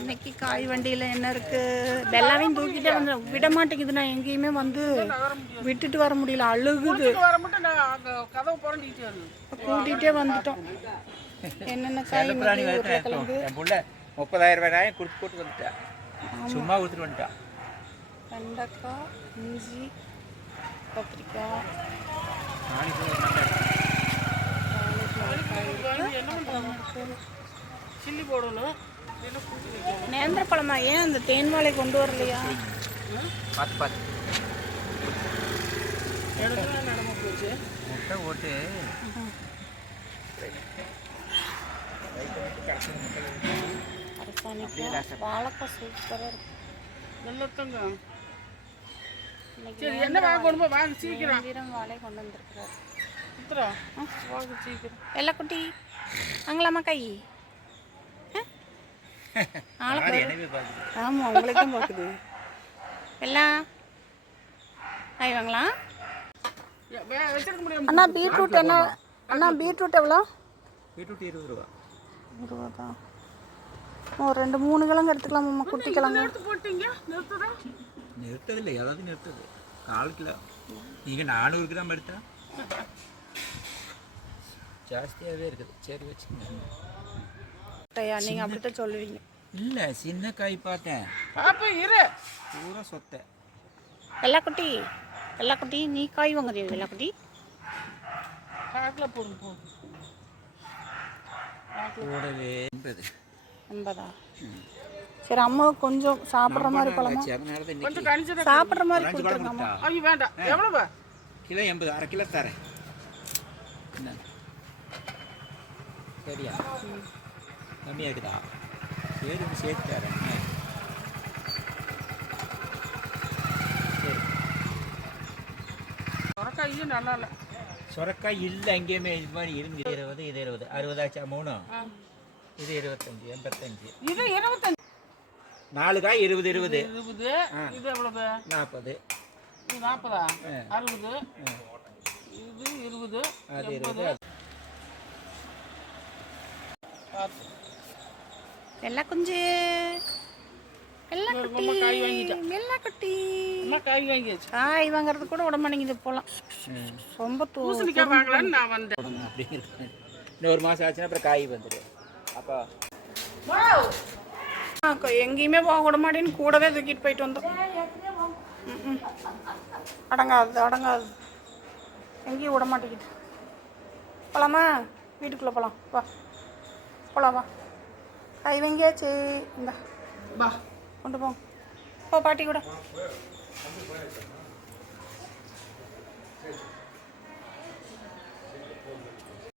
இன்னைக்கு காய் வண்டியில் என்ன இருக்கு? வெள்ளாவையும் தூக்கிட்டே வந்து விட மாட்டேங்குது. நான் எங்கேயுமே வந்து விட்டுட்டு வர முடியல. அழுகுது. வர மட்டும் நான் அங்கே கதவு புரண்டிட்டு வரணும் கூட்டிகிட்டே வந்துட்டோம். என்னென்ன காய் முப்பதாயிரம் ரூபாயும் கொடுத்து போட்டு வந்துட்டேன் சும்மா கொடுத்துட்டு வந்துட்டான் வெண்டைக்காய் இஞ்சி கத்திரிக்காய் சில்லி போடணும். நேந்திர பழமா ஏன் அந்த தேன் வாழை கொண்டு வரலையா? பார்த்து பார்த்து முட்டை ஓட்டு வாழைக்காய் சூப்பராக இருக்கு. வெள்ளத்தங்க இன்னைக்கு சரி என்ன வாங்க சீக்கிரம். வீரம் வாழை கொண்டு வந்திருக்கிறார்? சுத்துறா. வாங்க சீக்கிரம். வெள்ளைக்குட்டி அங்கலாமா கை? ஆமாம் உங்களுக்கும் பார்க்குது. எல்லாம் காய் வாங்கலாம் அண்ணா பீட்ரூட் என்ன அண்ணா பீட்ரூட் எவ்வளோ? பீட்ரூட் இருபது ரூபா. இருபதா? ஓ ரெண்டு மூணு கிழங்கு எடுத்துக்கலாமாம்மா குட்டி கிழங்கு? எடுத்து போட்டீங்க நிறுத்துதா? நிறுத்தது இல்லை ஏதாவது நிறுத்தது. கால் கிலோ. நீங்கள் நானூறு கிராம் எடுத்தா ஜாஸ்தியாகவே இருக்குது. சரி வச்சுக்கோங்க. ஐயா நீங்கள் அப்படித்தான் சொல்லுவீங்க. இல்லை சின்ன காய் பார்த்தேன். பாப்பா இரு. பூரா சொத்தை. வெள்ளாக்குட்டி வெள்ளாக்குட்டி நீ காய் வாங்குறியா வெள்ளாக்குட்டி? காட்டில் போடுங்க போ. கூடவே என்பது. எண்பதா சரி அம்மா கொஞ்சம் சாப்பிட்ற மாதிரி பழமா? கொஞ்சம் சாப்பிட்ற மாதிரி ஐயோ வேண்டாம். எவ்வளவு? கிலோ எண்பது அரை கிலோ தரேன். சரியா? கம்மியாக இருக்குதா சரி. சேர்த்து தரேன் சொரக்காயும் நல்லா இல்லை. சுரக்காய் இல்லை எங்கேயுமே. இது மாதிரி இருந்து இருபது இது இருபது. அறுபதாச்சா? மூணு? இது இருபத்தஞ்சி எண்பத்தஞ்சு. இது இருபத்தஞ்சு. நாலு காய் இருபது இருபது. இருபது. இது எவ்வளவு? நாற்பது. இது நாற்பதா. அறுபது. இது இருபது. அது இருபது வெள்ளை குஞ்சு. வெள்ளாக்குட்டி அம்மா காய் வாங்கிட்டேன். வெள்ளாக்குட்டி அம்மா காய் வாங்கியாச்சு. காய் வாங்குறது கூட விட மாட்டேங்குது போலாம் ம். ரொம்ப பூசணிக்காய் வாங்கலான்னு நான் வந்தேன். அப்படிங்கிறது இன்னும் ஒரு மாதம் ஆச்சுன்னா அப்புறம் காய் வந்துடும். அப்போ. எங்கேயுமே போக விட மாட்டேன்னு கூடவே தூக்கிட்டு போயிட்டு வந்தோம். அடங்காது அடங்காது. எங்கேயும் விட மாட்டேங்குது. போலாமா? வீட்டுக்குள்ளே போகலாம் வா. போலாம்? வா கை வாங்கியாச்சு இந்த பா கொண்டு போங்க போ பாட்டி கூட